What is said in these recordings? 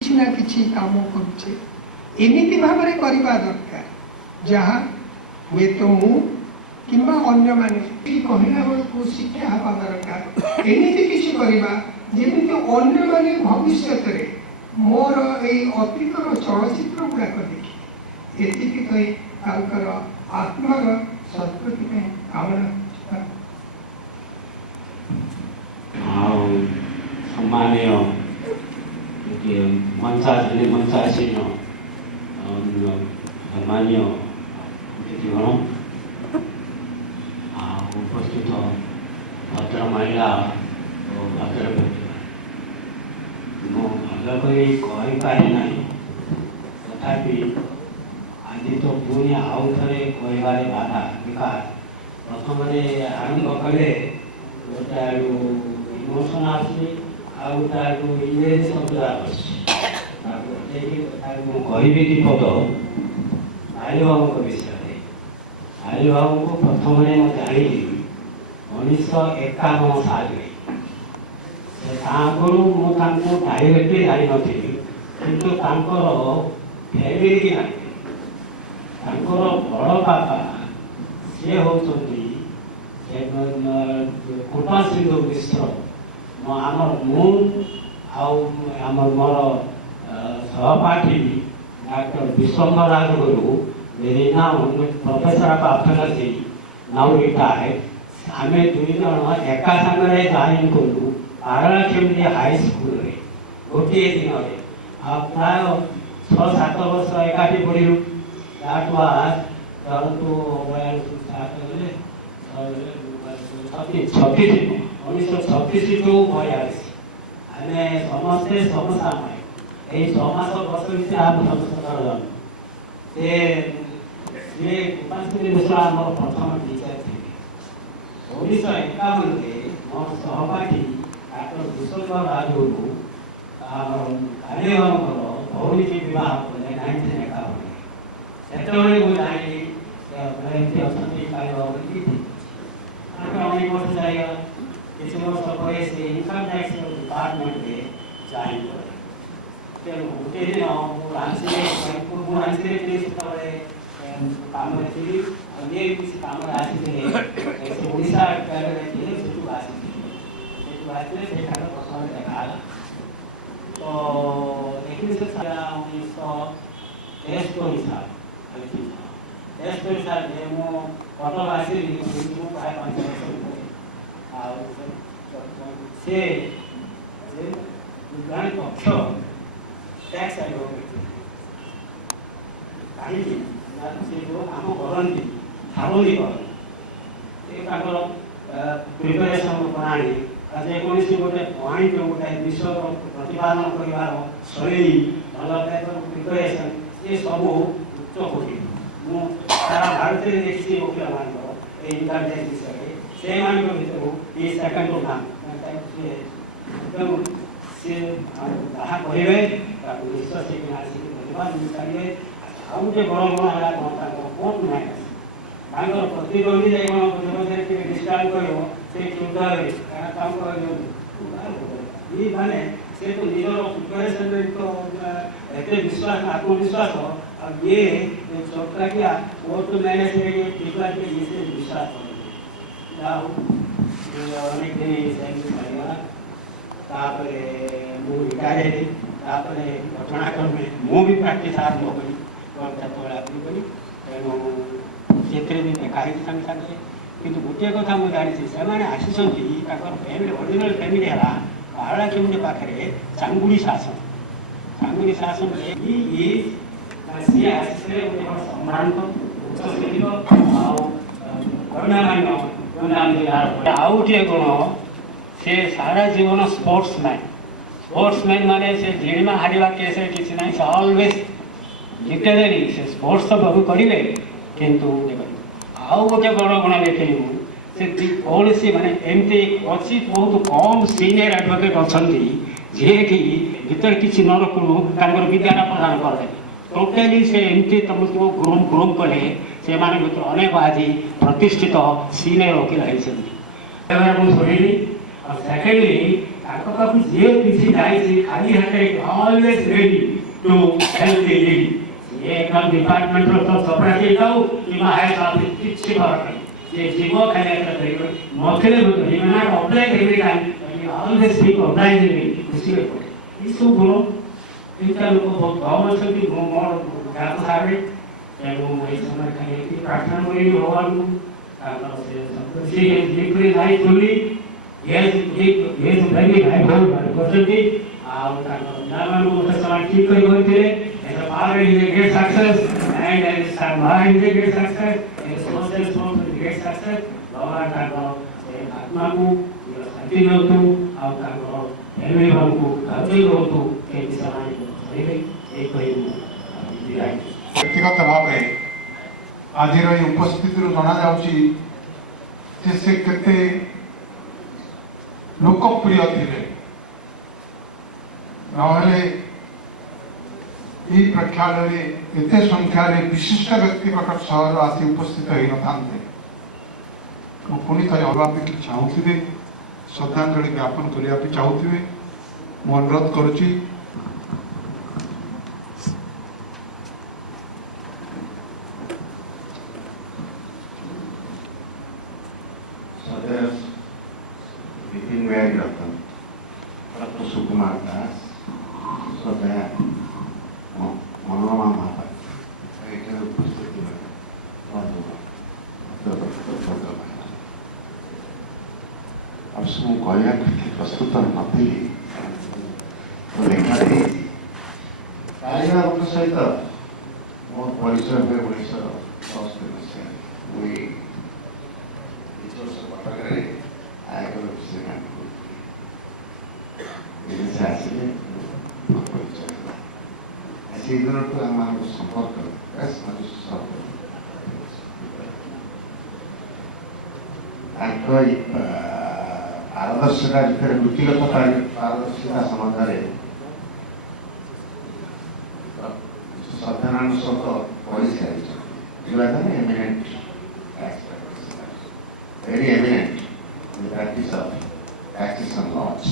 किसी ना किसी काम करुचे एमिति भाव में करवा दरकार जहाँ हुए तो मु किंबा अन्य माने कहला बेलू शिक्षा हवा दरकार एमिति किसी करवा जेमिति अन्य माने भविष्य रे मोर ए अतीतर चलचित्र गुड़ाक देखी एति कही तांकर आत्मार सद्गति में कामना सम्मानीय मंचासीन सम्मानीय अतिथिगण उपस्थित भद्र महिला और भद्र व्यक्ति भल कहीपारे ना तथापि आज तो पुणी आउ थे कहबार बाधा विकास प्रथम आरंभ कले गोटे इमोशन आसी इंग्रेजी शब्द कहि दीपद आर्य बाबू विषय आर्य बाबू को प्रथम जानी 1951 साल आगुरी मुझे डायरेक्टली जानी नी किंतु फैमिली की ना बड़ बापा सी हूँ कृपा सिंधु मिश्र आमर मोर सहपाठी doctor Vishwambhar Rajguru professor of orthology now retired आम दुई जन एका सागर जॉइन कलु पारलाखेमरी हाई स्कूल गोटे दिन में प्राय 6-7 वर्ष एकाठी पढ़लु छत्तीस 1936 टू 42 आम समस्ते समसामयिक यही 6 मास वर्ष भितर आम समस्त सी कृपाश्री मिश्र आम प्रथम टीचर थे 1951 मोर सहपाठी डॉक्टर विश्वम्भर राजगुरु कार्यक्रम भौरी विवाह कले 1951 से मुझे जानी अनेक वर्ष जाएगा किसी वर्ष पर से इनकम टैक्स डिपार्टमेंट में जॉइन करे गोटे दिन रांची पुलिस काम थी ये किसी काम आसी ओडिशा आसते प्रसंग देखा तो 1973 साल मु कटक आसी प्राय 5 से पक्ष टैक्स कहीं से जो आम करती छाड़ी प्रिपेरेसन प्रणाली जेकोसी गोटे पॉइंट गोटे विषय प्रतिपादन कर शैली भल प्रिपेरेसन ये सब उच्च कोटि सारा भारत में देखी वकील मान इनकम टैक्स विषय से भर ये सेकेंड नाम सी जहाँ कहे विश्वास प्रतिपादन करेंगे आउ गोटे बड़ गुण है कोर्ट मैच प्रतिद्वंदी डिस्टर्ब कर माने से तो निजर प्रिपेरेसन एत विश्वास आत्मविश्वास ये चोटा किया कोर्ट मैनेज विश्वास अनेक दिन रिटायर घटनाक्रम मुझे प्राक्टिस आरंभ करी तेणु भी देखा सागे सागे कि गोटे कथा मुझे जानी से आसी फैमिली ओरिजिनल फैमिली है पारलाखेमरी पाखे चांगुड़ी शासन ये सी आसी सम्मान आउटे गुण से सारा जीवन स्पोर्ट्समैन माने से जीणीमा हारिबा केस किसी ना से ऑलवेज लिटरेरी से स्पोर्ट्स तो बहुत करेंगे किंतु आउ गोटे बड़ गुण देखिली से कौन सी माने एमती अच्छी बहुत कम सीनियर एडवोकेट अच्छा जी कि भीतर किसी न रखू विज्ञान प्रदान कर टोटाली से एमती तुमको ग्रूम कले से अनेक आज प्रतिष्ठित सीनियर वकील होती सेकेंडली ତାଙ୍କ ପାଖକୁ ଯିଏ କିଛି ଯାଇଛି ଖାଲି ହାତରେ always ready to help the needy. ये कम डिपार्टमेंट रो तो सपराती जाऊ किंवा हाय ऑफिस किसी फरक नाही। जे जीवो खाली करता मथले he not apply every time always be organising खुशी ये सब गुण इनका लोग बहुत कम अछंती मोर गात सारे तेणु ये समय खाली की प्रार्थना करी भगवान को ताकर से संतोषी दीपरे नाही तुली ये very high goal करछंती आ ताकर नाम को समान ठीक करी होइते as a father is a great success and as a mother is a great success and as social response is a great success भगवान ताकर आत्मा को शांति दउतु आ ताकर फैमिली को हेल्दी दउतु के समान रे एक कोई व्यक्तिगत भाव आज उपस्थिति जना जा से केते लोकप्रिय थे नहले यही प्रेक्षालय एते संख्यार विशिष्ट व्यक्ति प्रकट सहर आसी उपस्थित हो न था पुणी थे अभावी चाहूथे श्रद्धांजलि ज्ञापन करने चाहूथे मु अनुरोध करुच्ची विपिन व्याग रतन डॉक्टर सुकुमार दास श्रद्धा मनोरमा महापात्र ये उपस्थिति अवश्य कहना प्रस्तुत नी तो लेखा कालीबाबू सहित मो परिचय हुए 1963 मसीह मुझे कटक आयकर आसिले से दिन आम संपर्क पारदर्शिता भितर वृत्तिगत पारदर्शिता संबंध सत्यनारायण सहित पढ़ी सारी eminent very eminent in the practice of taxes and laws.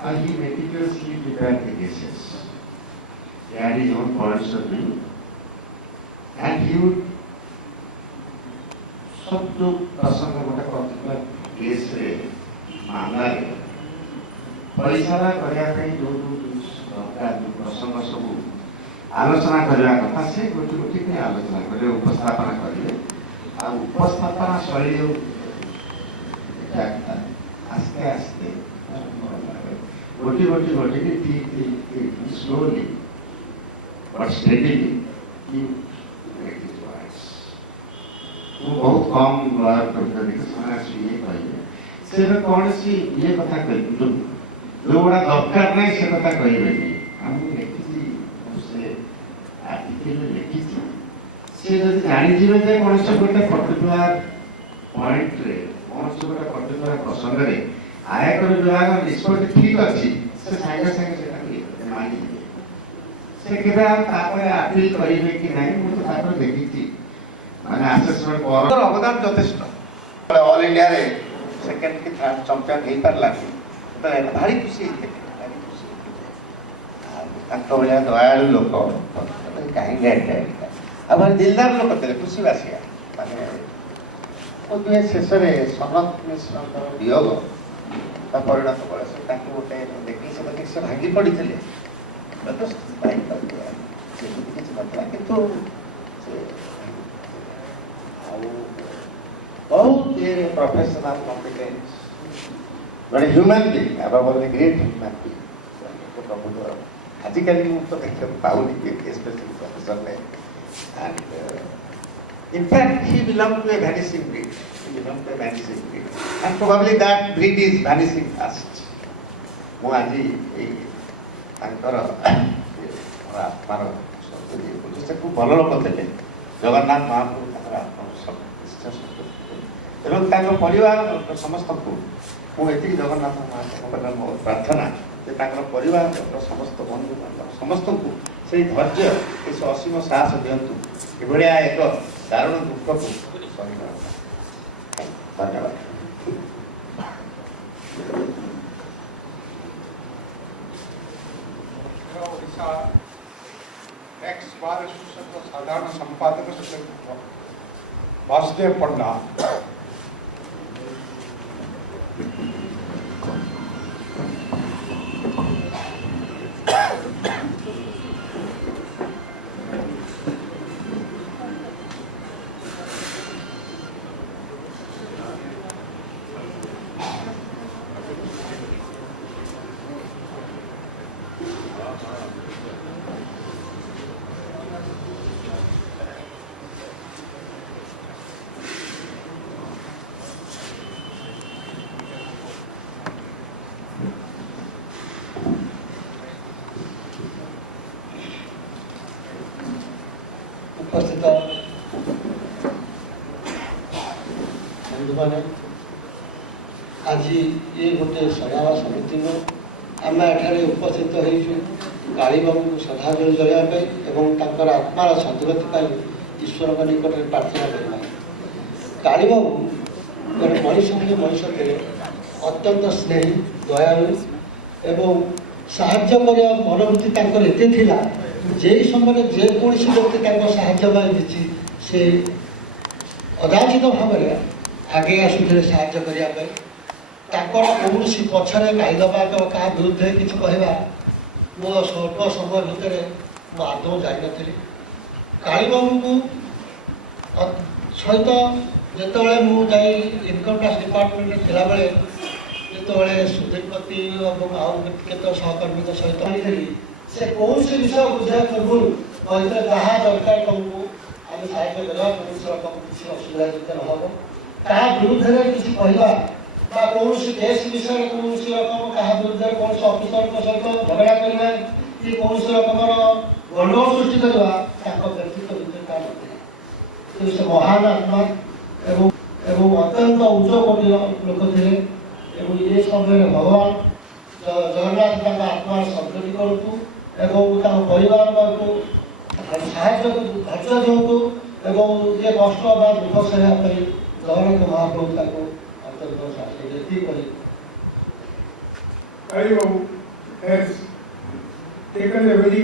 And he meticulously prepared the cases. He had his own points of view. And he would सब जो प्रसंग गोटे पर्टिकुलर केस रे मामला रे परिचालन करने जो दरकार जो प्रसंग सब आलोचना करने कथा से गोटे गोटे आलोचना करें उपस्थापना करेंगे उपस्थापना शैली आस्ते आस्ते गोटी गोटी गोटी स्लोली बट स्टेडीली बहुत कम लॉयर ये कहे से कौन सी ये कथा कह जो गुड़ा दरकार नहीं से कथा कहे लिखी से आर्टिकल लिखी से जब जानी कौन से गोटे पर्टिकुलर पॉइंट रे कौन से गोटे पर्टिकुलर प्रसंग रे आयकर विभाग निष्पत्ति ठीक अच्छी से सागे सागे मानी से केबे अपील करेंगे कि नहीं मुझे तो देखी माने असेसमेंट पर अवदान यथेष्ट ऑल इंडिया रे सेकंड की थर्ड चैंपियन हे पारला तो भारी खुशी तांको भलिया दयालु लोक कहीं लेट अब दिलदार लोक थे खुशीवासिया माने बोधे शेष में सनत मिश्र वियोग परिणत बयस गोटे देखी से देखी से भांगी पड़ी थे किंतु बहुत प्रोफेशनल कॉम्पिटेंस गोटे human being above the great human being आजिकल तो देखते पाऊनी स्पेशली प्रोफेसर में and in fact he belonged to a vanishing breed. He belonged to a vanishing breed, and probably that breed is vanishing fast. ମୁଁ ଆଜି ଏଇ ତାଙ୍କର ଆତ୍ମାର ସେ ଖୁବ୍ ଭଲ ଲୋକ ଥିଲେ ଜଗନ୍ନାଥ ମହାପ୍ରଭୁ ତାଙ୍କର ଏବଂ ତାଙ୍କ ପରିବାର ସମସ୍ତଙ୍କୁ ମୁଁ ଏତିକି ଜଗନ୍ନାଥ ମହାପ୍ରଭୁଙ୍କ ମୋ ପ୍ରାର୍ଥନା ଯେ ତାଙ୍କର ପରିବାର ସମସ୍ତ ବନ୍ଧୁ ବାନ୍ଧବ ସମସ୍ତଙ୍କୁ ସେଇ ଧୈର୍ଯ୍ୟ ସେ ଅସୀମ ସାହସ ଦିଅନ୍ତୁ ଏଭଳିଆ ଏକ ଦାରୁଣ ଦୁଃଖକୁ ସହିବା। ଧନ୍ୟବାଦ। का एक्स बार साधारण संपादक वासुदेव पंडा उपस्थित बंधु मैंने आज ये गोटे सभा समिति आम एठारे उपस्थित हो काली बाबू को श्रद्धांजलि देवाई आत्मार सद्गति ईश्वर के निकट में प्रार्थना करना। काली बाबू गोटे मनीष मनीष थे अत्यंत स्नेही दयालु एवं साहाय्य करने मनोवृत्ति एत जे समय जेकोसी व्यक्ति साहाय्य से अदाचित भाव में आगे आसुले साहाय्य करने कौन पछरे गाईदबा क्या विरुद्ध किसी कहवा मो स्वल्प समय भितर मु आदौ जानी कालीबाबू को सहित जिते मुझे इनकम टैक्स डिपार्टमेंट थिला बेले जिते सुधीरपति और आउ केत सहकर्मी सहित से कौन से विषय बुझा पूर्व कहते जहाँ दरकार तुमको आम साहय करा कौन किसी असुविधा जिते नहब ता विरुद्ध में किसी कहवा कौन केस विषय कौन रकम क्या विरुद्ध कौन अफिसर सहित झगड़ा करवा कि कौन रकम गंडगोल सृष्टि करवा व्यक्तित्व भितर से महान आत्मा एवं अत्यंत उच्च कोटि लोक थे ये समय भगवान जगन्नाथ आत्मा सद्गति करूँ एवं परिवार को साहाय्य धैर्य दिंतु एवं ये कष्ट बा दुख सहवाई जगन्नाथ महाप्रभु ताको अत्यंत Shastri Kalibabu has taken a very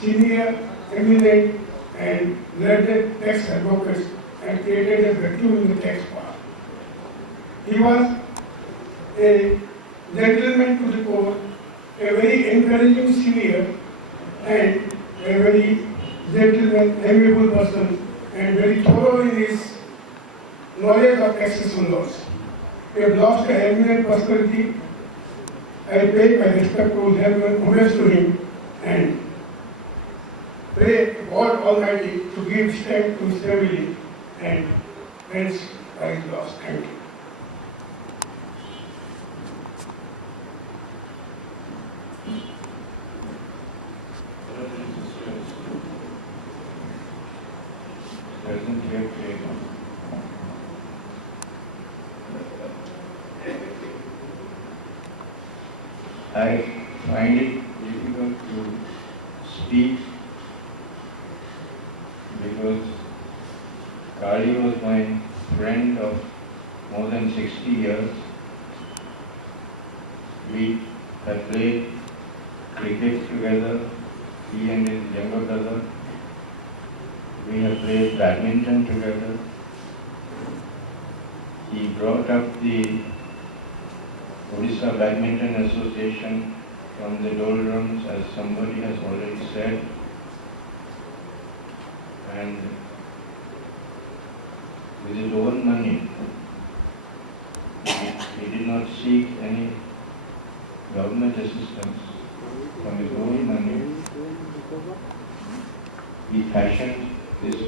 senior, eminent and learned tax advocate and created a vacuum in the tax bar. He was a gentleman to the core, a very encouraging senior and a very gentleman, amiable person and very thorough in his knowledge of taxation laws. We have lost an eminent personality. I pay my respect to him, homage to him and pray God Almighty to give strength to his family and friends by his loss. Thank you. Present here today. I find it difficult to speak because Kali was my friend of more than 60 years. We have played cricket together, he and his younger brother. We have played badminton together. He brought up the Odisha Badminton Association from the doldrums, as somebody has already said. And with his own money, he did not seek any government assistance. From his own money, he fashioned this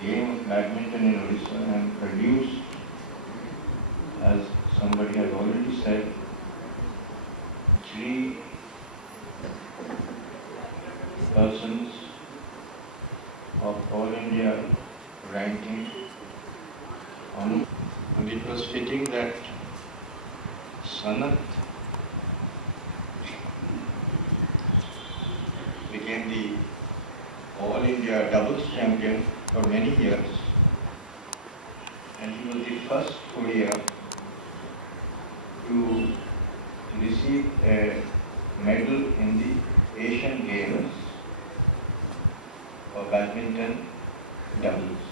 game of badminton in Odisha and produced, as somebody has already said, 3 persons of All India ranking on, and it was fitting that Sanat became the All India doubles champion for many years, and he was the first Korea to receive a medal in the Asian Games for badminton doubles.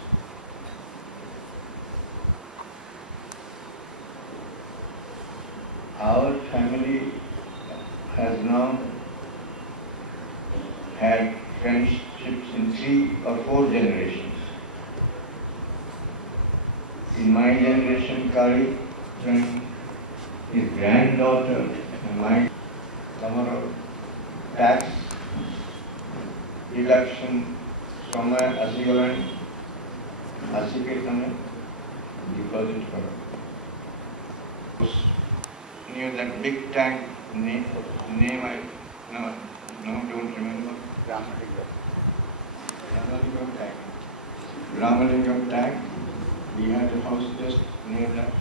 Our family has now had friendships in 3 or 4 generations. In my generation, Kari joined his granddaughter and my tomorrow tax deduction সময় আসিগলানি আসিকে তুমি deposit করো near that big tank name I don't remember. Ramalingam tank. We had a house just near that.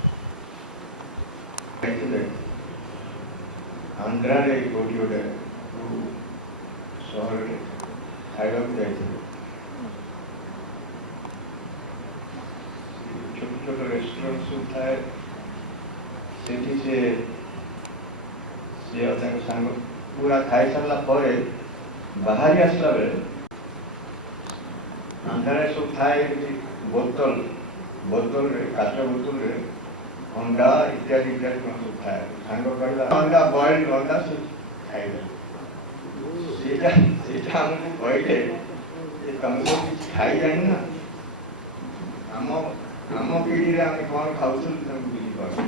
Andhra re koti ote shahar re khaiba ku jaichile. छोटे छोटे restaurant सब था सेठी से ताको सांग पूरा खाई सारा परे बाहरी आसला बेले अंधारे सब थाए बोतल बोतल रे काचा बोतल रे अंडा इत्यादि इत्यादि सब थाए सांग कहला अंडा बॉइल्ड अंडा से खाइले सेटा सेटा हमको कहले ए तुमको कुछ खाई जानी ना हम पीढ़ी रे हम कौन खाउछन तुम बुझी पारो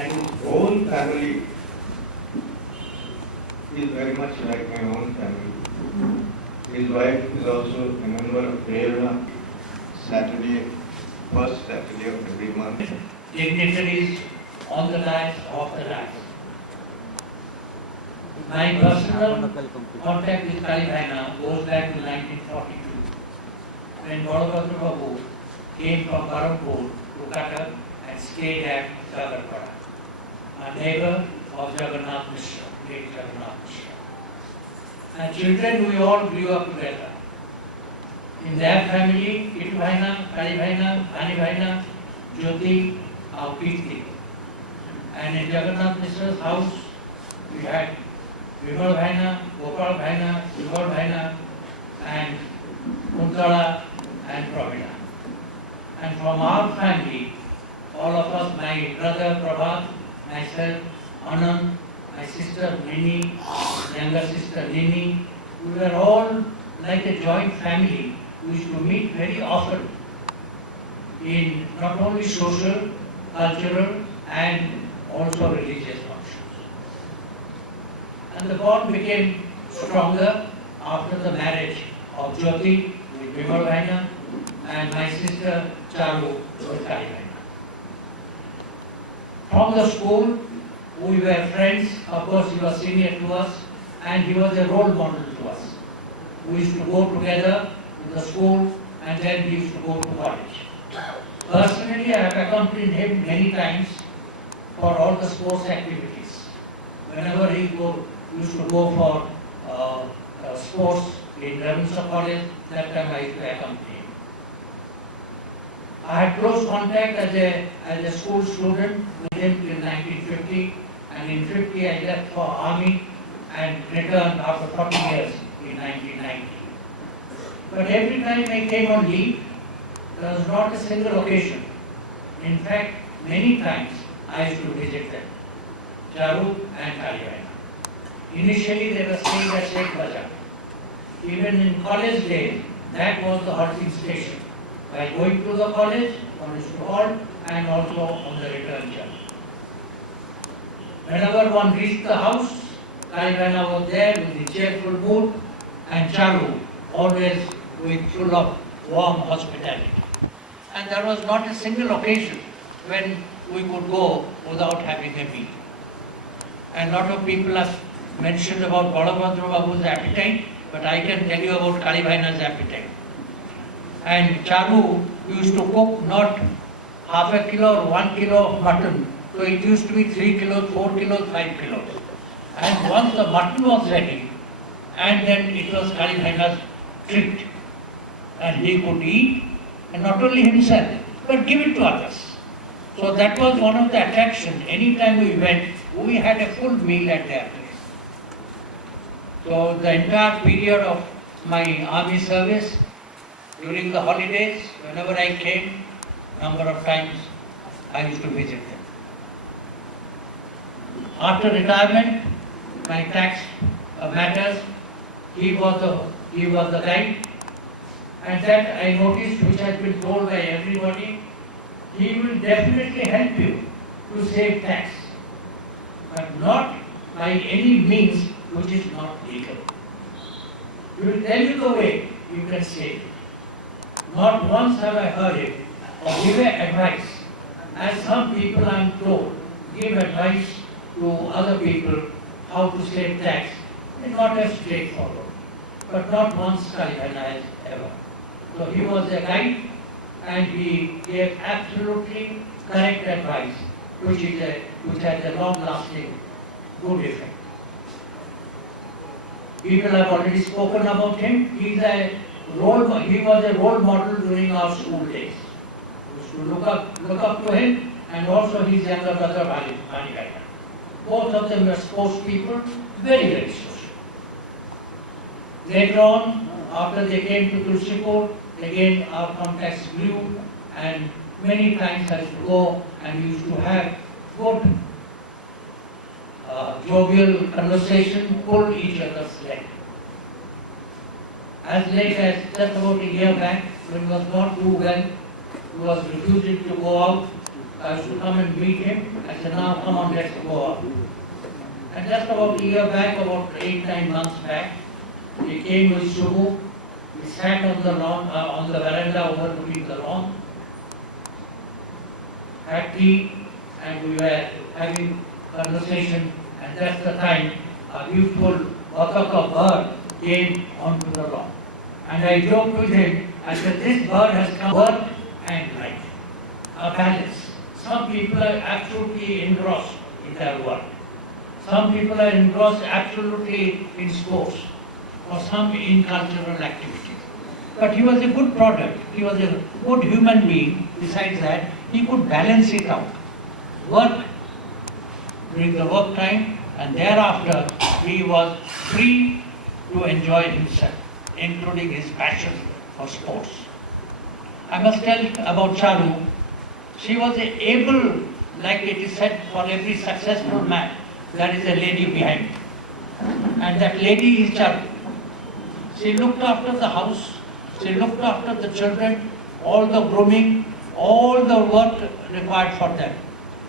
and whole family is very much like my own family. His wife is also a member of Prerna, first Saturday of every month. Dignitaries on the dais, off the dais. My personal contact with Kali Bhaina goes back to 1942, when Balabhadra Babu came from Barampur to Cuttack and stayed at Sagarpada, a neighbor of Jagannath Mishra, late Jagannath Mishra. And children, we all grew up together. In their family, Kittu Bhaina, Kali Bhaina, Bhani Bhaina, Jyoti, our Kirti. And in Jagannath Mishra's house, we had Vimal Bhaina, Gopal Bhaina, Vibhor Bhaina, and Kuntala and Pramila. And from our family, all of us, my brother Prabhat, myself, Anand, my sister Nini, younger sister Nini, we were all like a joint family. We used to meet very often in not only social, cultural, and also religious functions. And the bond became stronger after the marriage of Jyoti with Vimal Bhaina and my sister Charu with Kali Bhaina. From the school, we were friends. Of course, he was senior to us, and he was a role model to us. We used to go together to the school, and then we used to go to college. Personally, I have accompanied him many times for all the sports activities. Whenever he used to go for sports in Ravenshaw College, that time I used to accompany him. I had close contact as a school student with him in 1950, and in 50 I left for army and returned after 40 years in 1990. But every time I came on leave, there was not a single occasion. In fact, many times I used to visit them, Charu and Kali Bhaina. Initially they were staying at Sheikh Bazaar. Even in college days, that was the halting station. By going to the college, one is to halt, and also on the return journey. Whenever one reached the house, Kali Bhaina was there with a cheerful mood, and Charu always with full of warm hospitality. And there was not a single occasion when we could go without having a meal. And a lot of people have mentioned about Balabhadra Babu's appetite, but I can tell you about Kali Bhaina's appetite. And Charu used to cook not half a kilo or 1 kilo of mutton. So it used to be 3 kilos, 4 kilos, 5 kilos. And once the mutton was ready, and then it was Kali Bhaina's treat. And he could eat, and not only himself, but give it to others. So that was one of the attractions. Anytime we went, we had a full meal at their place. So the entire period of my army service, during the holidays, whenever I came, number of times I used to visit them. After retirement, my tax matters, he was the guy, and that I noticed, which has been told by everybody, he will definitely help you to save tax, but not by any means which is not legal. He will tell you the way you can save. Not once have I heard it or give advice, as some people I am told give advice to other people how to save tax. It's not as straightforward, but not once Kalibhaina has ever. So he was a guide, and he gave absolutely correct advice, which has a long-lasting good effect. People have already spoken about him. He was a role model during our school days. We used to look up to him, and also his younger brother Kalibhaina. Both of them were sports people, very, very social. Later on, after they came to Tulsipur, again our contacts grew, and many times I used to go and we used to have good, jovial conversation, pull each other's leg. As late as just about a year back, when he was not too well, he was refusing to go out, I used to come and meet him. I said, now come on, let's go out. And just about a year back, about 8-9 months back, he came with Subbu. We sat on the lawn, on the veranda overlooking the lawn, had tea, and we were having conversation. And that's the time a beautiful Vataka bird came onto the lawn. And I joked with him, I said, this bird has come work and life, a balance. Some people are absolutely engrossed in their work. Some people are engrossed absolutely in sports, or some in cultural activities. But he was a good product. He was a good human being. Besides that, he could balance it out. Work during the work time, and thereafter he was free to enjoy himself, including his passion for sports. I must tell about Charu. She was able, like it is said, for every successful man, there is a lady behind him. And that lady is Charu. She looked after the house, she looked after the children, all the grooming, all the work required for them.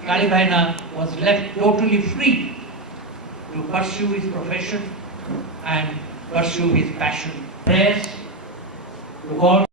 Kalibhaina was left totally free to pursue his profession and pursue his passion. Prayers to God.